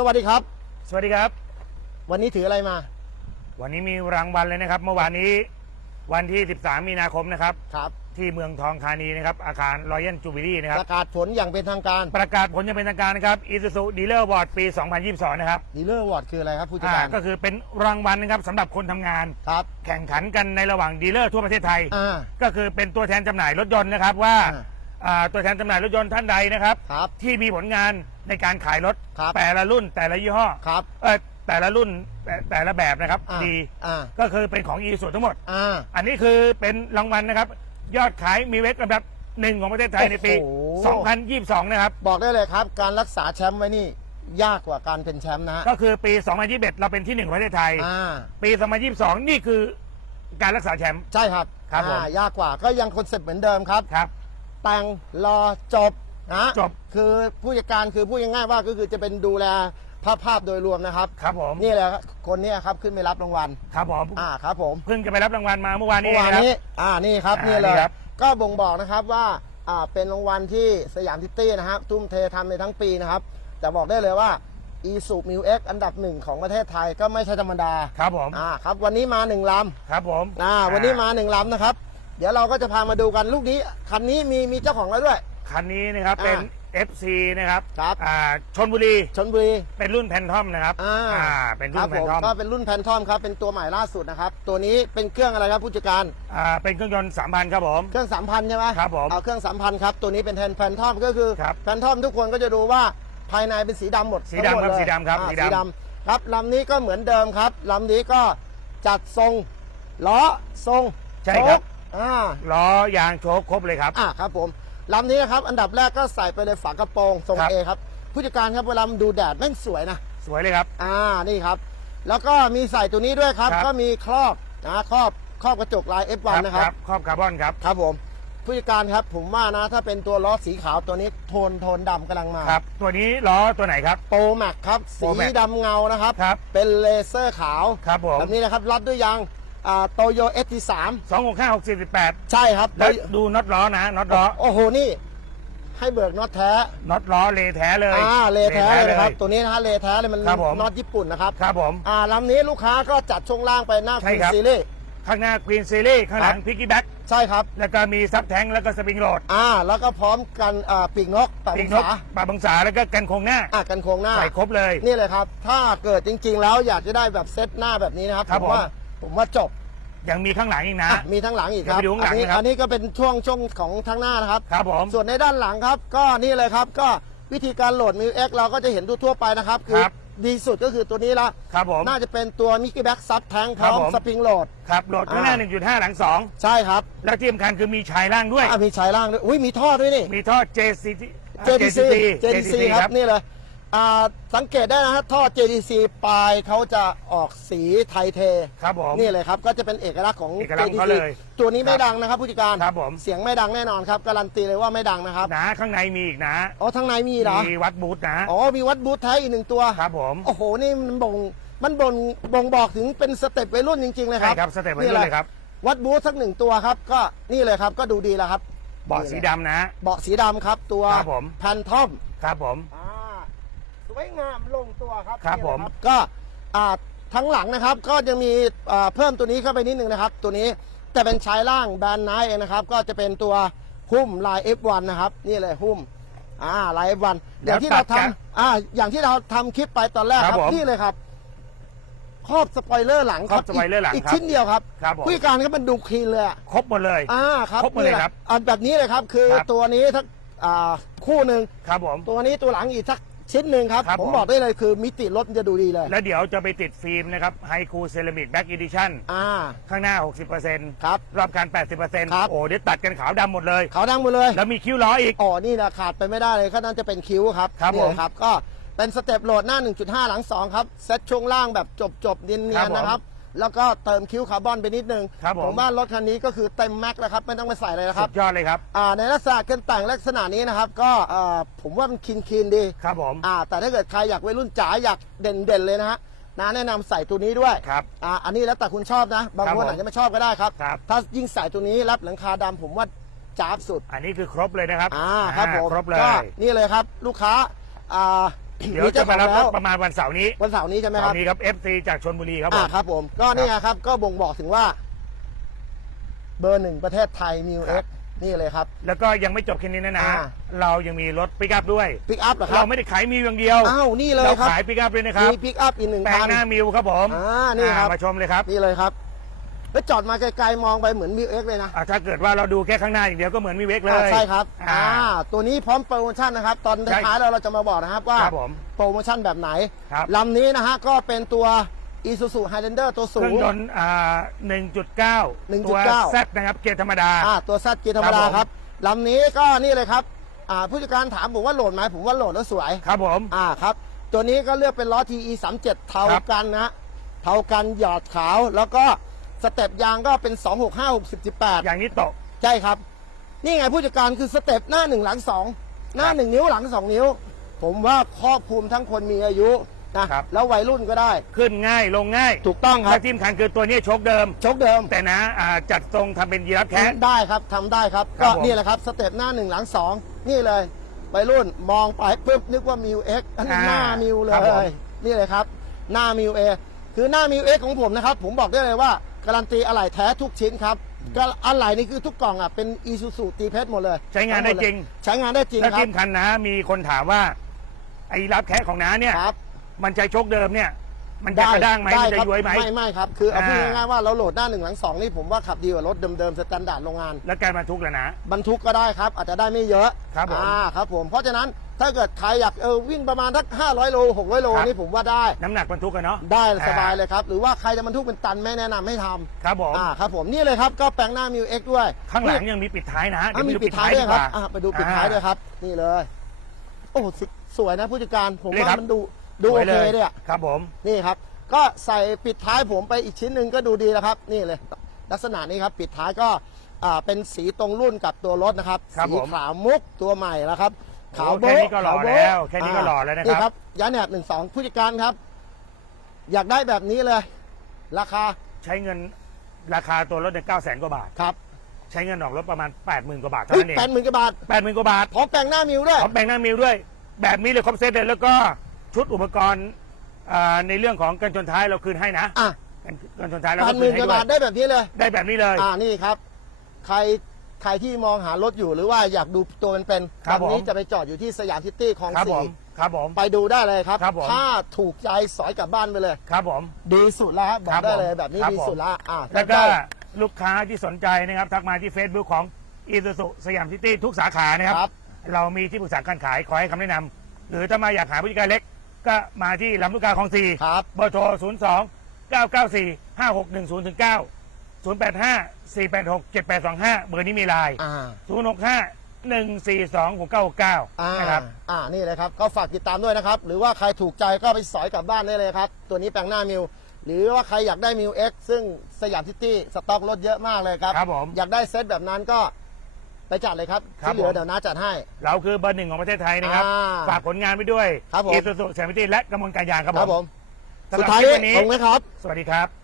สวัสดีครับ สวัสดีครับ วันนี้ถืออะไรมา วันนี้มีรางวัลเลยนะครับ เมื่อวานนี้วันที่ 13 มีนาคมนะครับ ครับ ที่เมืองทองธานีนะครับ อาคารรอยัลจูบิลี่นะคปรับระกาศผลอย่างเป็นทางการ ประกาศผลอย่างเป็นทางการนะครับ Isuzu Dealer Award ปี 2022 นะครับดีลเลอร์วอร์ดคืออะไรครับผู้จัดอ่าการก็คือเป็นรางวัลนะครับสำหรับคนทำงาน ครับแข่งขันกันในระหว่างดีลเลอร์ทั่วประเทศไทย อ่า ก็คือเป็นตัวแทนจำหน่ายรถยนต์นะครับว่า อ่า อ่าตัวแทนจำหน่ายรถยนต์ท่านใดนะครับ ครับ ที่มีผลงานในการขายรถครับ แต่ละรุ่นแต่ละยี่ห้อครับ เออแต่ละรุ่นแต่แต่ละแบบนะครับอ่าดีอ่า ก็คือเป็นของ Isuzu ทั้งหมด อ่า อันนี้คือเป็นรางวัลนะครับ ยอดขายมีเวกอันดับหนึ่งของประเทศไทยในปี โอ้โห 2022 นะครับ บอกได้เลยครับ การรักษาแชมป์ไว้นี่ ยากกว่าการเป็นแชมป์นะฮะก็คือปี 2021 เราเป็นที่หนึ่งของประเทศไทย อ่า ปี 2022 นี่คือการรักษาแชมป์ ใช่ครับครับผม อ่ายากกว่าก็ยังคอนเซ็ปต์เหมือนเดิมครับ ครับ แต่งรอจบนะจบ คือผู้จัดการคือพูดง่ายๆว่าก็คือจะเป็นดูแลภาพภาพโดยรวมนะครับครับผมนี่แหละครับคนเนี้ครับขึ้นไปรับรางวัลครับผมอ่าครับผมเพิ่งจะไปรับรางวัลมาเมื่อวานนี้เมื่อวานนะครับนี้อ่านี่ครับอ่านี่เลยนี่ครับก็บ่งบอกนะครับว่าอ่าเป็นรางวัลที่สยามซิตี้นะครับทุ่มเททำในทั้งปีนะครับ แต่บอกได้เลยว่า e s u m u x อันดับหนึ่งของประเทศไทยก็ไม่ใช่ธรรมดา ครับผมอ่าครับวันนี้มาหนึ่งลครับผมำอ่าวันนี้มาหนึ่งลำนะครับ เดี๋ยวเราก็จะพามาดูกันลูกนี้คันนี้มีมีเจ้าของแล้วด้วย คันนี้นะครับอ่าเป็น FC นะครับครับ อ่าชนบุรีชนบุรี เป็นรุ่นแพนทอมนะครับอ่า เป็นครุ่รันบแพผนมทอมก็เป็นรุ่นแพนทอมครับเป็นตัวใหม่ล่าสุดนะครับ ตัวนี้เป็นเครื่องอะไรครับผู้จัดการ อ่าเป็นเครื่องยนต์3,000ครับผม เครื่องสามพันใช่ไหมครับผมเอาเครื่องสามพันครับ ตัวนี้เป็นแทนแฟนทอมก็คือครับแฟนทอมทุกคนก็จะดูว่าภายในเป็นสีดำหมดสีดำทั้งหมครับเลยสีดำครับอ่าสีสีดำดำครับลำนี้ก็เหมือนเดิมครับลำนี้ก็จัดทรงล้อทรงใช่ครับ โช อ่าล้อยางโชคครบเลยครับ อ่าครับผมลำนี้นะครับอันดับแรกก็ใส่ไปเลยฝากระโปรงทรงครับ เอครับผู้จัดการครับเวลามันดูแดดแม่งสวยนะ สวยเลยครับ อ่านี่ครับ แล้วก็มีใส่ตัวนี้ด้วยครับ ครับ ก็มีครอบนะครอบครอบกระจกลาย F1 นะครับ ครอบคาร์บอนครับ ครับผมผู้จัดการครับผมว่านะถ้าเป็นตัวล้อสีขาวตัวนี้โทนโทนดำกำลังมาครับ ตัวนี้ล้อตัวไหนครับ โปรแม็กครับ สี Pro Max ดำเงานะครับ ครับ เป็นเลเซอร์ขาวครับผม แบบนี้นะครับรัดด้วยยาง โตโยเอสทีสามสองหกห้าหกสิบแปดใช่ครับแล้วดูน็อตล้อนะน็อตล้อโอ้โหนี่ให้เบิกน็อตแท้น็อตล้อเลแท้เลยอ่าเลแท้เลยนะครับ ตัวนี้นะฮะเลแท้เลยมันครับผมน็อตญี่ปุ่นนะครับครับผมอ่าลำนี้ลูกค้าก็จัดช่วงล่างไปหน้าใช่ฟินครับซีรีส์ข้างหน้าควีนซีรีส์ข้างหลังครับพิกกี้แบ็กใช่ครับ แล้วก็มีซับแทงแล้วก็สปริงโหลดอ่าแล้วก็พร้อมกันอ่าปีกนกแปดปีอกงนกศาปาบังษาแล้วก็กันโครงหน้าอ่ากันโครงหน้าใส่ครบเลยนี่เลยครับ ถ้าเกิดจริง ๆ แล้วอยากจะได้แบบเซตหน้าแบบนี้นะครับครับผมว่า ผมว่าจบยังมีข้างหลังอีกนะ อะมีทั้งหลังอีกครับเดี๋ยวไปดูข้างหลังนี้นะครับ อันนี้ก็เป็นช่วงช่วงของทางหน้านะครับ ครับผม ส่วนในด้านหลังครับ ก็นี่เลยครับ ก็วิธีการโหลดมิวเอ็กเราก็จะเห็นทั่วๆไปนะครับคือครับ ดีสุดก็คือตัวนี้ละ ครับผม น่าจะเป็นตัวมิกกี้แบ็กซับแทงพครัร้บอมผม สปริงโหลด ครับโหลดข้างหน้า1.5 หลัง ใช่ครับ2 แล้วที่สำคัญคือมีชายล่างด้วย อะมีชายล่างด้วย อุ้ยมีท่อด้วยนี่ มีท่อ JCT JDC JDC ครับนี่เลย อ่าสังเกตได้นะฮะท่อ JDC ปลายเขาจะออกสีไทยเท ครับผม นี่เลยครับก็จะเป็นเอกลักษณ์ของ เอกลักษณ์ของเขา JDC เลยตัวนี้ไม่ครับดังนะครับผู้จัดการครับผม เสียงไม่ดังแน่นอนครับ การันตีเลยว่าไม่ดังนะครับนะข้างในมีอีกนะอ๋อทางในมีเหรอมีวัดบูธนะอ๋อมีวัดบูธแท้อีกหนึ่งตัวครับผม โอ้โหนี่มันบ่งมันบ่งบ่งบอกถึงเป็นสเต็ปวัยรุ่นจริงๆเลยคใช่รับครับสเต็ปวัยรุ่นเลยครับวัดบูธสักหนึ่งตัวครับ ก็นี่เลยครับก็ดูดีแล้วครับเบาะสีดำนะ เบาะสีดำครับตัวครับผม แพนทอม ครับผม อ่าส วยงามลงตัวครับครับนี่ผมแหละก็อ่าทั้งหลังนะครับก็จะมีอ่าเพิ่มตัวนี้เข้าไปนิดนึงนะครับ ตัวนี้จะเป็นชายล่างแบรนด์ไนท์เองนะครับ ก็จะเป็นตัวหุ้มลาย F1 นะครับ นี่เลยหุ้มอ่าลาย F1 อย่างที่เราทำอ่าอย่างที่เราทำคลิปไปตอนแรกคครัรับบผมนี่เลยครับ ครอบสปอยเลอร์หลังครอบสปอยเลอร์หลังอีกครับชิ้นเดียวครับครับผม ผู้จัดการก็มันดูคลีนเลยอะ ครบหมดเลย อ่าครับครบหมดเลยนี่แหะครับอันแบบนี้เลยครับ คือครับ ตัวนี้ทั้งอ่าคู่หนึ่งครับผม ตัวนี้ตัวหลังอีกสัก ชิ้นหนึ่งครับ ครับผมผมบอกได้เลยคือมิติรถมันจะดูดีเลยแล้วเดี๋ยวจะไปติดฟิล์มนะครับไฮคูเซรามิกแบ็กอีดิชั่นอ่าข้างหน้า 60%ครับ รอบการครับ80%โอ้เดี๋ยวตัดกันขาวดำหมดเลย ขาวดังหมดเลย แล้วมีคิ้วล้ออีก อ๋อ นี่นะขาดไปไม่ได้เลยก็นั่นจะเป็นคิ้วครับครับนี่ผมครับ ก็เป็นสเต็ปโหลดหน้า 1.5 หลัง 2 ครับ เซ็ตช่วงล่างแบบจบจบๆเนียนครับๆผมนะครับ แล้วก็เติมคิ้วคาร์บอนไปนิดนึงครับผม ผมว่ารถคันนี้ก็คือเต็มแม็กซ์แล้วครับไม่ต้องไปใส่เลยนะคสุรับดยอดเลยครับอ่าในลักษณะการแต่งลักษณะนี้นะครับก็อ่าผมว่ามันคินคินๆดี ครับผมอ่าแต่ถ้าเกิดใครอยากวัยรุ่นจ๋าอยากเด่นๆเลยนะฮะนาแนะนำใส่ตัวนี้ด้วยครับ อ่าอันนี้แล้วแต่คุณชอบนะ บางครับคนผมอาจจะไม่ชอบก็ได้ครับ ครับ ถ้ายิ่งใส่ตัวนี้รับหลังคาดำผมว่าจ้าบสุดอันนี้คือครบเลยนะครับอ่าครับผมครบเลก็ยนี่เลยครับลูกค้าอ่า เดี๋ยวมีจะเจ้าขมาองรับแล้วประมาณวันเสาร์นี้วันเสาร์นี้ใช่ไหมคเสารับร์นี้ครับ FC จากชนบุรีครับผอ่าม ครับผม ก็นี่ไงครับ ก็บ่งบอกถึงว่า เบอร์หนึ่งประเทศไทยมิวคเอ็รักบนี่เลยครับ แล้วก็ยังไม่จบแค่นี้นะนะ อ่า เรายังมีรถปิกอัพด้วย ปิกอัพเหรอคเรารับไม่ได้ขายมิวอย่างเดียวอ้าวนี่เลยเราครับ ขายปิกอัพด้วยนะครับมีปิกอัพอีกหนึ่งแปลคังนหน้ามิวครับผมอ่านี่ครับอ่ามาชมเลยครับ นี่เลยครับ แล้วจอดมาไกลๆมองไปเหมือนมิวเอ็กเลยนะอ่าถ้าเกิดว่าเราดูแค่ข้างหน้าอย่างเดียวก็เหมือนมีเวกเลอ่ายใช่ครับอ่า อ่าตัวนี้พร้อมโปรโมชั่นนะครับ ตอนใช่ท้ายเราเราจะมาบอกนะครับว่าครับผมโปรโมชั่นแบบไหนครับ ลำนี้นะฮะก็เป็นตัว Isuzu Highlander ตัวเคสูรื่อง งยนต์อ่า1.9 ตัว 1.9แซดนะครับ เกียร์ธรรมดา อ่าตัวซัดเกียร์ธรรมดาครับผมครับลำนี้ก็นี่เลยครับอ่าผู้จัดการถามผมว่าโหลดไหมผมว่าโหลดแล้วสวย ครับผม อ่าครับ ตัวนี้ก็เลือกเป็นล้อ TE 3 7เท่าครับ กันนะ เท่ากันหยอดขาวแล้วก็ สเต็ปยางก็เป็น 2 6 5 6 10 18 อย่างนี้ตก ใช่ครับ นี่ไงผู้จัดการคือสเต็ปหน้าหนึ่งหลังสองหน้าหนึ่งนิ้วหลังสองนิ้ว ผมว่าครอบคลุมทั้งคนมีอายุนะครับ แล้ววัยรุ่นก็ได้ ขึ้นง่ายลงง่ายถูกต้องครัและบที่สำคัญคือตัวนี้โชคเดิม ชกเดิมแต่นะอ่าจัดทรงทำเป็นยีราฟแคะ ได้ครับทำได้ครับ ครัก็บผม นี่แหละครับสเต็ปหน้าหนึ่งหลังสองนี่เลยวัยรุ่นมองไปปุ๊บนึกว่ามิวเอ็กอันนี้หน้ามิวเลครับผม ย นี่เลยครับ หน้ามิวเอคือหน้ามิวเอ็กของผมนะครับ ผมบอกได้เลยว่าการันตีอะไหล่แท้ทุกชิ้นครับก็อะไหล่นี่คือทุกกล่องอะเป็นอีซูซูตีเพชรหมดเลยใช้งานได้จริง ใช้งานได้จริงและครัที่บสำคัญนะ มีคนถามว่า ไอ้ยีรับแคะของน้าเนี่ย ครับ มันใช้โชคเดิมเนี่ย มันจะกระด้างไหมมันจะครับย้วยไหม ไม่ไม่ครับ คือเอาอ่า พูดง่ายๆว่าเราโหลดหน้าหนึ่งหลังสองนี่ผมว่าขับดีกว่ารถเดิมๆสแตนดาร์ดโรงงาน แล้วการบรรทุกแล้วนะ บรรทุกก็ได้ครับ อาจจะได้ไม่เยอะครับผม อ่าครับผมเพราะฉะนั้น ถ้าเกิดใครอยากเออวิ่งประมาณทัก500 โล 600 โลครับ นี่ผมว่าได้ น้ำหนักบรรทุกกันเนาะ ได้สบายอ่เลยครับ หรือว่าใครจะบรรทุกเป็นตันไม่แนะนำให้ทครับผมำอ่าครับผมนี่เลยครับก็แปลงหน้ามิวเอ็กด้วยข้างหลังนี่ยังมีปิดท้ายนะอะมีเดี๋วปิดท้ายด้วยครับกอ่าไปดูปิดท้ายด้วยครับ นี่เลย โอ้โหสสวยนะผู้จัดการผมเลยว่าครับ มันดูดูสโอวยเคเลยอะครับผม นี่ครับ ก็ใส่ปิดท้ายผมไปอีกชิ้นหนึ่งก็ดูดีแล้วครับ นี่เลย ลักษณะนี้ครับ ปิดท้ายก็อ่าเป็นสีตรงรุ่นกับตัวรถนะครับ ครับสีผม ขาวมุกตัวใหม่แล้วครับ ขาวโอ้โบ๊ะแค่นี้ก็หล่อขาวโบ๊ะแล้วแค่นี้ก็หล่อแล้วนะครับนี่ครับยาแหนบหนึ่งสองผู้จัดการครับ อยากได้แบบนี้เลย ราคาใช้เงินราคาตัวรถเนี่ยเก้าแสนกว่าบาท ครับใช้เงินออกรถประมาณ8 0,000กว่าบาทเท่าเฮ้ยนั้นเองแปดหมื่นกว่าบาทแปดหมื่นกว่าบาทพร้อมแต่งหน้ามิวด้วยพร้อมแบ่งหน้ามิวด้วย แบบนี้เลยครบเซตเลยแล้วก็ชุดอุปกรณ์อ่าในเรื่องของกันชนท้ายเราคืนให้นะอะกันกันชนท้ายเราแปก็ดหคืมื่นนให้กว่าด้วบายทได้แบบนี้เลย ได้แบบนี้เลย อ่านี่ครับ ใคร ใครที่มองหารถอยู่หรือว่าอยากดูตัวเป็นๆครับวันนี้ผมจะไปจอดอยู่ที่สยามซิตี้คลองครับผสี่มครับผม ไปดูได้เลยครับ ครับผม ถ้าถูกใจสอยกลับบ้านไปเลย ครับผม ดีสุดแล้วครับบอครักบได้ผมเลยแบบนี้ครับดีผมสุดแล้วอ่าแล้วก็ได้ลูกค้าที่สนใจนะครับทักมาที่ Facebook ของอีซูซุสยามซิตี้ทุกสาขานะครับ ครับ เรามีที่ปรึกษาการขายขอให้คำแนะนำหรือถ้ามาอยากหาผู้จัดการเล็ก ก็มาที่ลำลูกกาของสี่ครับ เบอร์โทร 0 2 9 9 4 5 6 1 0ถึง9 0 8 5 4 8 6 7 8 2 5 เบอร์นี้มีไลน์อ่า 0 6 5 1 4 2 6 9 6 อ่า9นะครับ อ่า นี่เลยครับ ก็ฝากติดตามด้วยนะครับ หรือว่าใครถูกใจก็ไปสอยกลับบ้านได้เลยครับ ตัวนี้แปลงหน้ามิว หรือว่าใครอยากได้มิวเอ็กซึ่งสยามซิตี้สต็อกรถเยอะมากเลยครับ ครับผมอยากได้เซตแบบนั้นก็ไปจัดเลยครับ ครับที่เหลือผมเดี๋ยวน้าจัดให้ เราคือเบอร์หนึ่งของประเทศไทยนะครับ อ่าฝากผลงานไปด้วยครับผม อีซูซุสยามซิตี้และกระมวลการยางครับครับผผมมสำหสุรัดบท้ายคลิปนี้วันนี้ขอบคุณครับ สวัสดีครับ